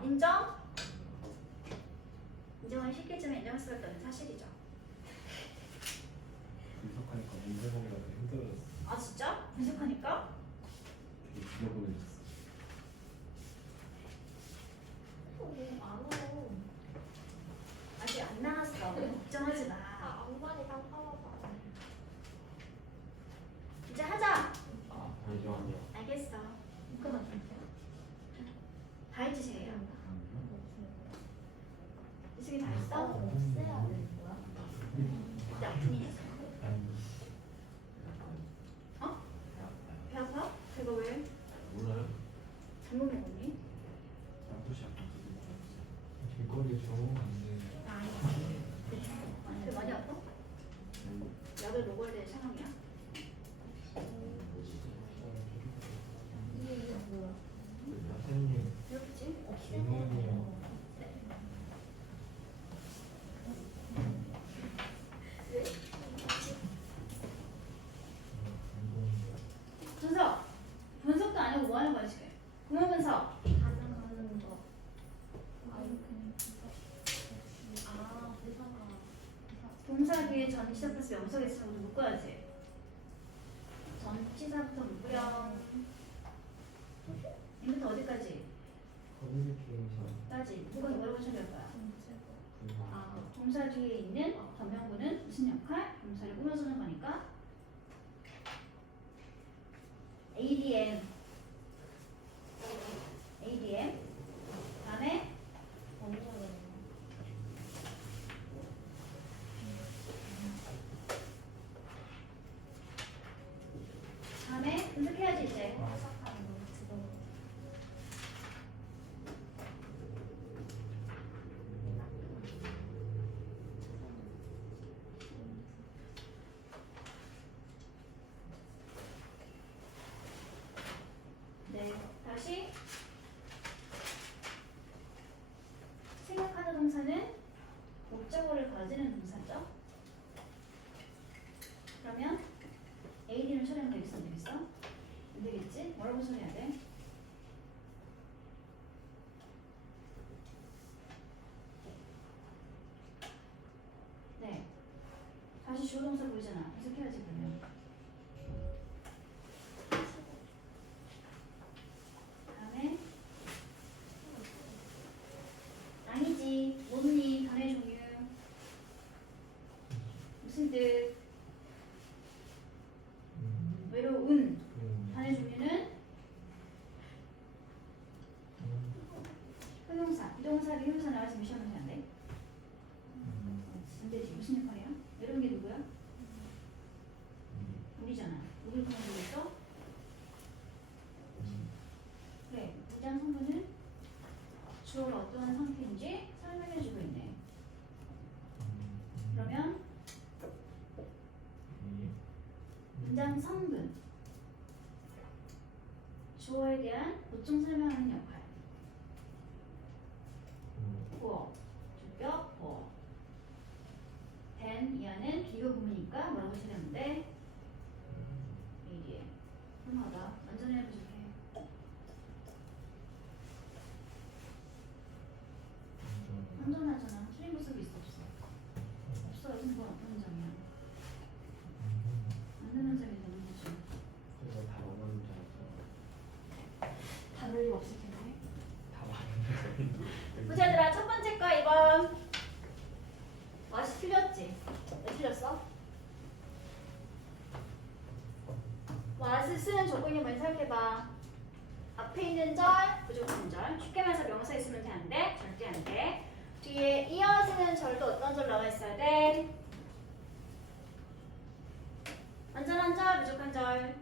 인정? 인정은 쉽겠지만 인정할 수밖에 없는 사실이죠. 분석하니까 문제공부가 되게 힘들어졌어. 아 진짜? 분석하니까? 되게 지저분해졌어. 안 와. 아직 안 나왔어. 걱정하지 마. 안반이 깜깜하다. 이제 하자. 아, 잠시만요. 알겠어. 그만. 다 했지 제이야. 이승이 다 했어? 없애야 되는 거야? 그때 아프니? 어? 배 아파? 배가 왜? 몰라요? 잘못 먹었니? 12시 앞에 두고 있어요. 길거리에 적응은 안 돼. 배 많이 아파? 약을 먹어야 될 상황이야? 이게 뭐야? 선생님, 배고프지? 질문이요. 분석! 분석도 아니고 뭐 하는 거야 지금? 구문 분석! 가능하는 거. 아니 그냥 회사가 동사 뒤에 전치사 플러스 명사가 있으면 묶어야지. 전치사부터 묶고요. 이부터 어디까지? 커뮤니케이션. 까지. 누가 뭐라고 처리할 거야? 정체가. 아, 동사 뒤에 있는 전명구는 무슨 역할? 동사를 꾸며주는 거니까 ADM 다음에 언제가 다음에 분석해야지 이제. 해석하는 거 지금. 네, 다시 생각하는 동사는 목적어를 가지는 동사죠. 그러면 AD는 처리하면 되겠어, 안 되겠어? 안 되겠지? 뭐라고 처리해야 돼? 네, 다시 주어 동사 보이잖아. 해석해야지 그러면. 다음에 아니지, 못니, 단의 종류 무슨 뜻? 외로운 단의 종류는 형용사, 비동사, 비동사 나와서 미션을 해야 돼. 안 되지, 무슨 역할이야? 외로운 게 누구야? 우리잖아. 누굴 포함하고 있어? 그래, 무장 성분은 주어가 어떠한 상태인지 설명해주고 있네. 그러면 문장 성분 주어에 대한 보충 설명하는 역할. 보어, 주격, 보어. then 이하는 비교 부문이니까 뭐라고 처리하면 돼? ADM. 훌륭하다. 완전히 부족해. 완전하잖아. 틀린 모습이 있어 없어? 없어. 요즘 그건 어떤 문장이야? 맞는 문장이 되는 거지. 그래서 다 원하는 줄 알았어. 다를 리가 없을 텐데. 다 많은데. 부자들아, 첫 번째 거 2번. 맛이 틀렸지? 왜 틀렸어? 맛을 조건이 뭔지 생각해봐. 앞에 있는 절, 부족한 절. 쉽게 말해서 명사 있으면 돼, 안 돼? 절대 안 돼. 뒤에 이어지는 절도 어떤 절 나와 있어야 돼? 완전한 절, 부족한 절.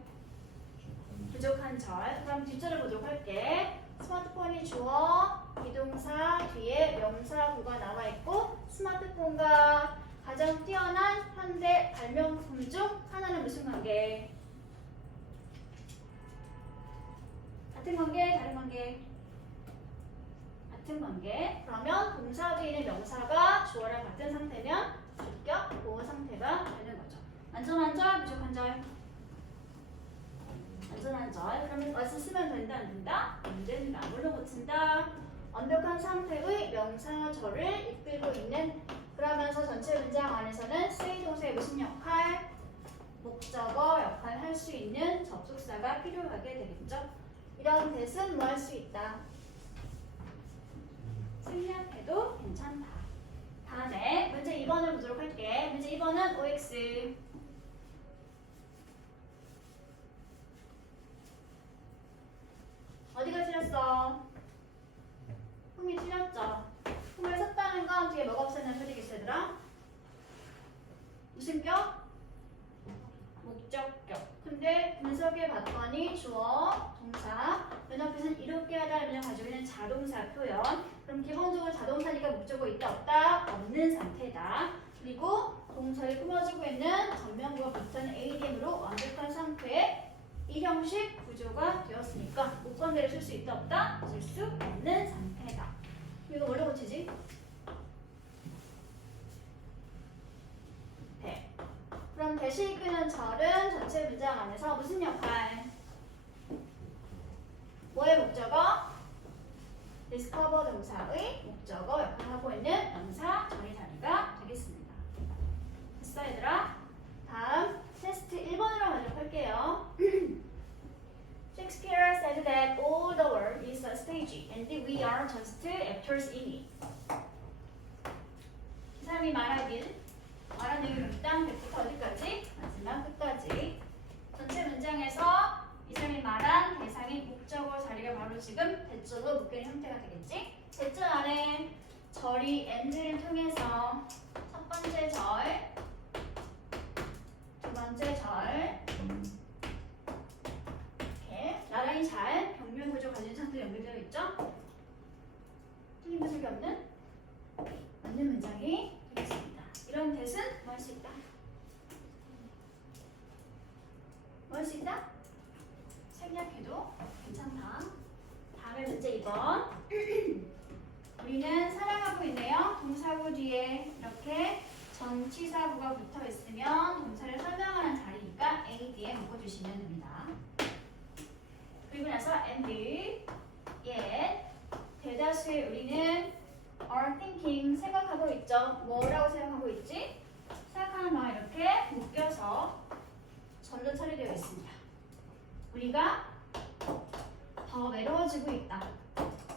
부족한 절. 그럼 뒷절을 보도록 할게. 스마트폰이 주어, 비동사, 뒤에 명사 구가 나와 있고 스마트폰과 가장 뛰어난 현대 발명품 중 하나는 무슨 관계? 같은 관계, 다른 관계? 같은 관계. 그러면 동사 뒤에 있는 명사가 주어랑 같은 상태면 주격, 보호 상태가 되는 거죠. 완전한 절, 부족한 절? 완전한 절. 그러면 what을 쓰면 된다, 안 된다? 안 된다. 뭘로 고친다? 완벽한 상태의 명사절을 이끌고 있는, 그러면서 전체 문장 안에서는 say 동사의 무슨 역할? 목적어 역할을 할 수 있는 접속사가 필요하게 되겠죠. 이런 대신 뭐 할 수 있다. 생략해도 괜찮다. 다음에 문제 2번을 보도록 할게. 문제 2번은 OX. 어디가 틀렸어? 흥미 틀렸죠? 흥미를 섰다는 건 뒤에 뭐가 없었나 소리겠어 얘들아? 무슨 격? 목적격. 근데 분석해 봤더니 주어, 동사, 맨 앞에서는 이렇게 하다를 그냥 가지고 있는 자동사 표현. 그럼 기본적으로 자동사니까 목적어 있다 없다? 없는 상태다. 그리고 동사를 꾸며주고 있는 전면부가 붙은 ADM으로 완벽한 상태의 이 형식 구조가 되었으니까 목건대를 쓸 수 있다 없다? 쓸 수 없는 상태다. 이거 뭘로 고치지? 대. 그럼 대시 이끄는 절은 전체 문장 안에서 무슨 역할? 뭐의 목적어? discover 동사의 목적어 역할을 하고 있는 명사 절의 자리가 되겠습니다. 됐어 얘들아? 다음 테스트 1번으로 가도록 할게요. Shakespeare said that all the world is a stage and we are just actors in it. 이 사람이 말한 내용이 일단 100부터 어디까지? 마지막 끝까지. 전체 문장에서 이 사람이 말한 대상인 목적어 자리가 바로 지금 대절로 묶여있는 형태가 되겠지? 대절 안에 절이 and를 통해서 첫 번째 절, 두 번째 절 이렇게 나란히 잘 병렬 구조 가진 상태로 연결되어 있죠? 틀린 구석이 없는 맞는 문장이 되겠습니다. 이런 대신 뭐 할 수 있다? 뭐 할 수 있다? 생략해도 괜찮다. 다음에 문제 2번. 우리는 사랑하고 있네요. 동사구 뒤에 이렇게 전치사구가 붙어 있으면 동사를 설명하는 자리니까 AD에 묶어주시면 됩니다. 그리고 나서 and, yet, 대다수의 우리는 are thinking, 생각하고 있죠. 뭐라고 생각하고 있지? 생각하는 바가 이렇게 묶여서 절로 처리되어 있습니다. 우리가 더 외로워지고 있다.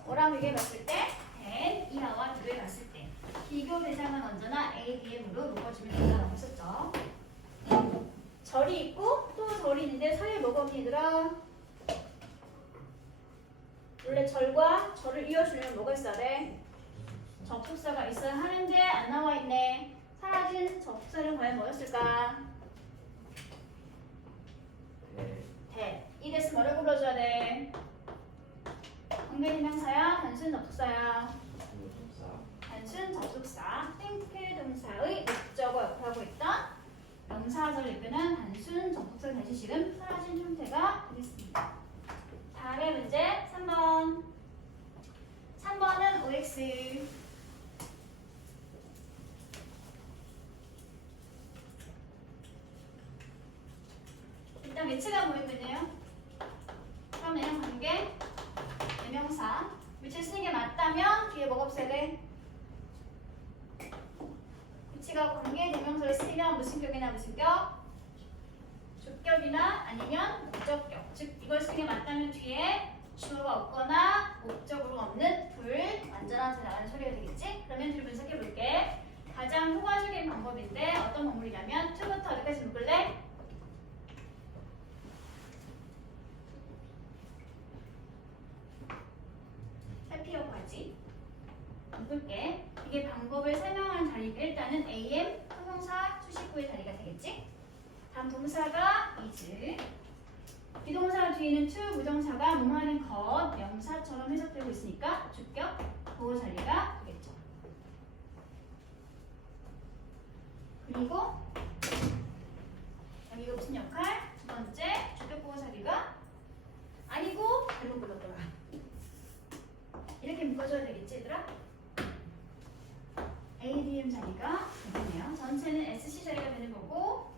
뭐라고 얘기해 봤을 때? than, 이하와 비교해 봤을 때. 비교 대상은 언제나 ADM으로 묶어주면 된다고 했었죠. 절이 있고 또 절이 있는데 사이에 뭐가 없니 얘들아? 원래 절과 절을 이어주려면 뭐가 있어야 돼? 접속사가 있어야 하는데 안 나와 있네. 사라진 접속사는 과연 뭐였을까? 대. 이 대신 뭐를 불러줘야 돼? 관계대명사야? 단순 접속사야? 단순 접속사. think 동사의 목적어 역할을 하고 있던 명사절을 이끄는 단순 접속사 대시식은 사라진 형태가 되겠습니다. 다음의 문제 3번. 3번은 OX. 일단 위치가 보이고 있네요. 그럼 얘는 관계, 대명사. 위치를 쓰는 게 맞다면 뒤에 뭐가 없어야 돼? 위치가 관계, 대명사를 쓰면 무슨 격이나 무슨 격? 주격이나 아니면 목적격. 즉 이걸 쓰는 게 맞다면 뒤에 주어가 없거나 목적으로 없는 불완전한 나가는 소리가 되겠지? 그러면 뒤를 분석해 볼게. 가장 효과적인 방법인데 어떤 방법이냐면 to부터 어디까지 묶을래? 해피어까지 묶을게. 이게 방법을 설명하는 자리가 일단은 AM, 형용사, 수식구의 자리가 되겠지? 다음 동사가 is. 비동사 뒤에는 to, 부정사가 뭐하는 것, 명사처럼 해석되고 있으니까 주격, 그 자리가 되겠죠. 그리고 여기가 무슨 역할? 두 번째, 주격 보호 자리가 아니고 잘못 불렀더라. 이렇게 묶어줘야 되겠지 얘들아? ADM 자리가 되겠네요. 전체는 SC 자리가 되는 거고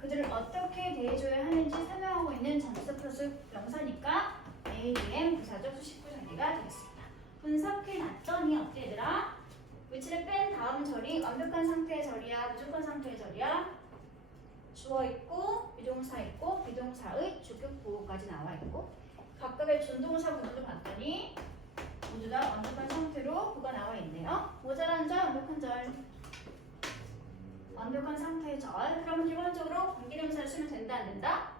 그들을 어떻게 대해줘야 하는지 설명하고 있는 전치사 플러스 명사니까 ADM 부사적 수식구 자리가 되겠습니다. 분석해 놨더니 어때 얘들아? 위치를 뺀 다음 절이 완벽한 상태의 절이야? 무조건 상태의 절이야? 주어 있고 비동사 있고 비동사의 주격 보호까지 나와 있고 각각의 준동사 구조를 봤더니 모두 다 완벽한 상태로 그가 나와 있네요. 모자란 절, 완벽한 절. 완벽한 상태의 절. 그러면 기본적으로 관계대명사를 쓰면 된다, 안 된다?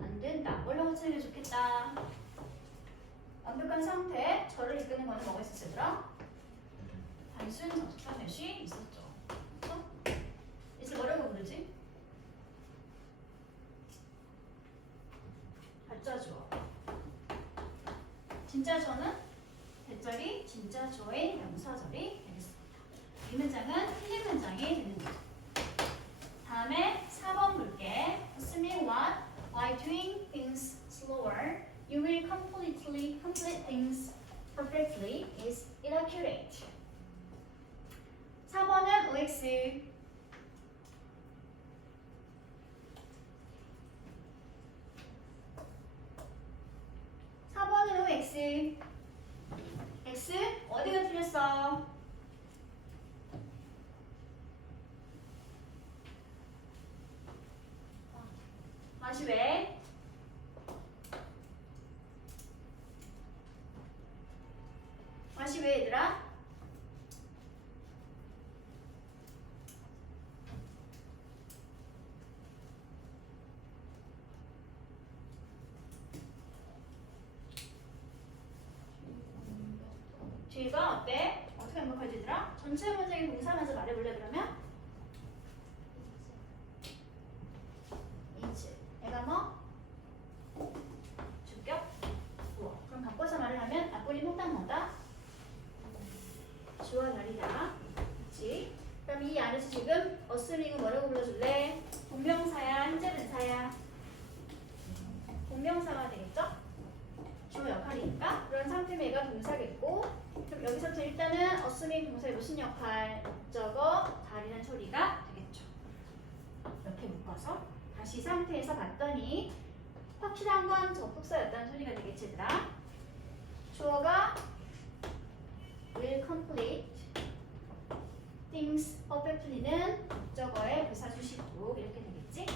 안 된다. 뭘로 고치는 게 좋겠다. 완벽한 상태, 절을 이끄는 거는 뭐가 있었더라? 단순 접속사 대시 있었죠. 그렇죠? 이제 뭐라고 부르지? 가짜 주어. 진짜 저는 대절이 진짜 주어의 명사절이 되겠습니다. 이 문장은 틀린 문장이 되는 거죠. 다음에 4번 볼게. Assuming what? By doing things slower, you will complete things perfectly is inaccurate. 4번은 OX. 4번은 OX. X 어디가 틀렸어? 다시 왜? 다시 왜 얘들아? 뒤가 어때? 어떻게 반복하지 얘들아? 전체 문장의 동사면서 말해볼래 그러면? is 얘가 뭐? 주격? 주어. 그럼 바꿔서 말을 하면 앞부리 목단 뭐다? 주어 날이다. 그치? 그럼 이 안에서 지금 assuming은 뭐라고 불러줄래? 동명사야? 현재분사야? 동명사가 되겠죠? 주어 역할이니까 그런 상태면 얘가 동사겠고 그럼 여기서부터 일단은 assuming 동사의 무슨 역할? 목적어, 달이라는 소리가 되겠죠. 이렇게 묶어서 다시 이 상태에서 봤더니 확실한 건 접속사였다는 소리가 되겠지 얘들아. 주어가 will complete things perfectly는 목적어의 부사 주식구 이렇게 되겠지.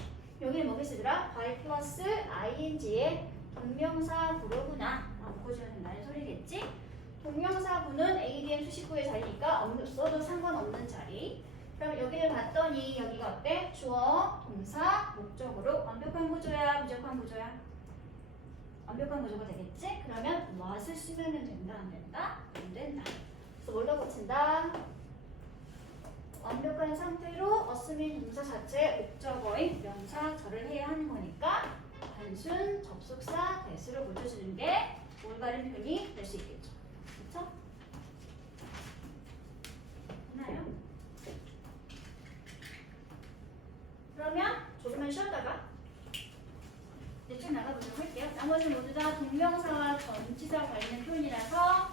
여기는 뭐겠어 얘들아? by 플러스 ing의 동명사구로구나 묶어줘야 된다는 소리겠지. 동명사구는 ADM 수식구의 자리니까 없어도 상관없는 자리. 그럼 여기를 봤더니 여기가 어때? 주어, 동사, 목적으로 완벽한 구조야, 부족한 구조야? 완벽한 구조가 되겠지? 그러면 what을 쓰면 된다, 안 된다? 안 된다. 그래서 뭘로 고친다? 완벽한 상태로 assuming 동사 자체의 목적어인 명사절을 해야 하는 거니까 단순 접속사 대수로 고쳐주는 게 올바른 표현이 될 수 있겠죠. 그렇죠? 됐나요? 그러면 조금만 쉬었다가 이제 쭉 나가보도록 할게요. 나머지 모두 다 동명사와 전치사 관련 표현이라서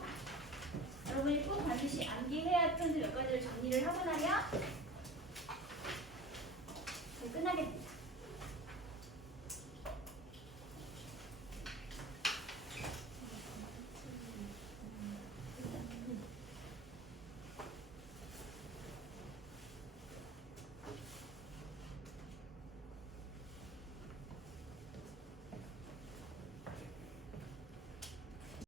여러분이 꼭 반드시 암기해야 할 표현들 몇 가지를 정리를 하고 나면